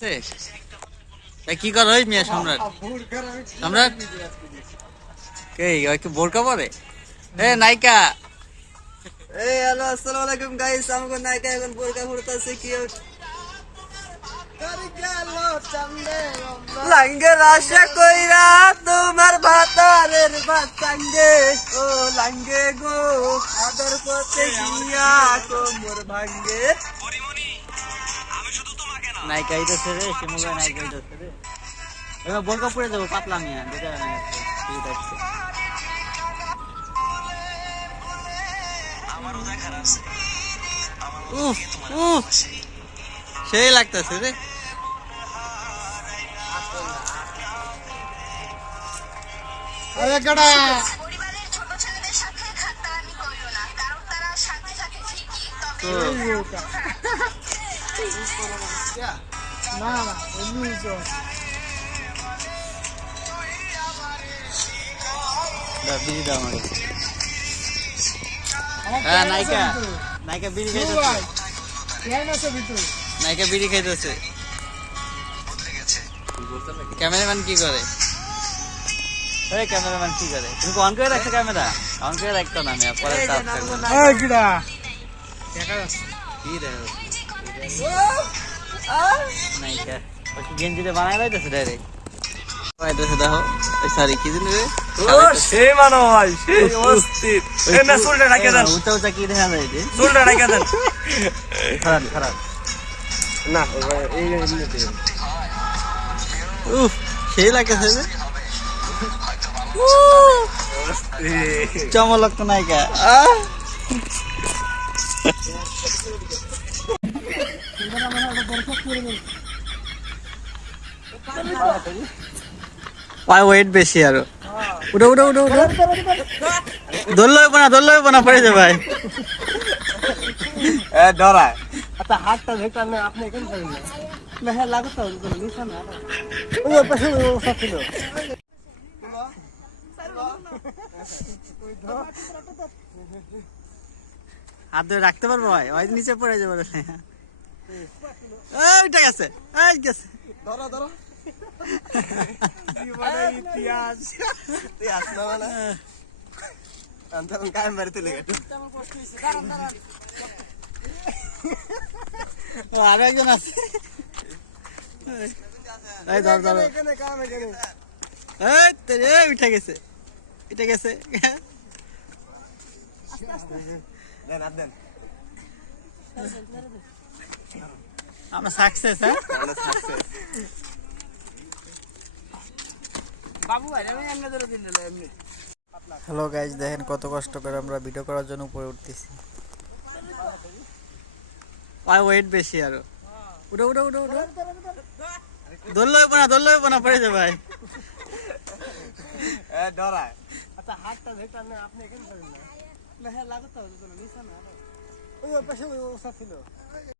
কি কর ওই মিয়া সম্রাট সম্রাট কে একটু বোরকা পরে এ নায়িকা এই হ্যালো আসসালামু আলাইকুম গাইস আমাকে নায়িকা এখন বোরকা পড়তাছে কি লাঙ্গের আশা কইরা তোমার ভাতারের বাতাঙ্গে ও লাঙ্গে গো আদর করতে গিয়া কোমর ভাঙ্গে নায়িকা আইতাছে রে সে মোবাইল নায়িকা আইতাছে রে এবার বোরকা পরে যাবো পাতলা মিয়া যেটা ঠিক আছে উফ উফ সেই লাগতেছে রে আরে গড়া পরিবারের ছোট ছেলেদের সাথে খাট্টামি করিও না কারণ তারা সাথে থাকে ঠিকই তবে না না এমনি তো বিড়ি দাও আমাকে হ্যাঁ নায়িকা নায়িকা বিড়ি খাইতেছে নায়িকা বিড়ি খাইতেছে ক্যামেরাম্যান কি করে এই ক্যামেরাম্যান কি করে তুমি অন করে রাখছো ক্যামেরা অন করে রাখতো না আমি পরে সাফ করব এই কিডা দেখা যাচ্ছে কি রে নায়িকা ওই গেঞ্জিতে বানাই লাইতেছে ডাইরেক্ট পাইতেছে দেখো সরি কি দিন রে ও সেই মানো ভাই সেই অস্থির এই না চুলটা রাখে দেন উঁচা উঁচা কি দেখা যায় রে চুলটা রাখে দেন খারাপ খারাপ না এই এমনিতে উফ সেই লাগতেছে রে চমক লাগতো নায়িকা ওয়েট বেশি আরো উঠো উঠো উঠো উঠো ধরলো না পড়ে যাবে ভাই ডরায় আচ্ছা হাতটা দেখলাম না আপনি এখানে থাকেন না হ্যাঁ লাগতো নিশান না ওই পাশে সব ছিল হাত ধরে রাখতে পারবো ভাই ওই নিচে পড়ে যাবে ওইটা গেছে এই গেছে ধরো ধরো জীবনের ইতিহাস তুই আসনা মানে আন্তরন কায় মারতে লেগে আরো একজন আছে এই ধর ধর এখানে কাম এখানে এই তেরে উঠে গেছে এটা গেছে দেন আর দেন আমরা সাকসেস হ্যাঁ আমরা সাকসেস বাবু ভাই আমি এমনি ধরে দিন এমনি হ্যালো গাইজ দেখেন কত কষ্ট করে আমরা ভিডিও করার জন্য উপরে উঠতেছি ওয়েট বেশি আরো উঠো উঠো উঠো উঠো ধরলো না পড়ে যাবে ভাই ডরায় আচ্ছা হাতটা দেখলাম না আপনি এখানে থাকেন না হ্যাঁ লাগতো নিশান না ওই পাশে সব ছিল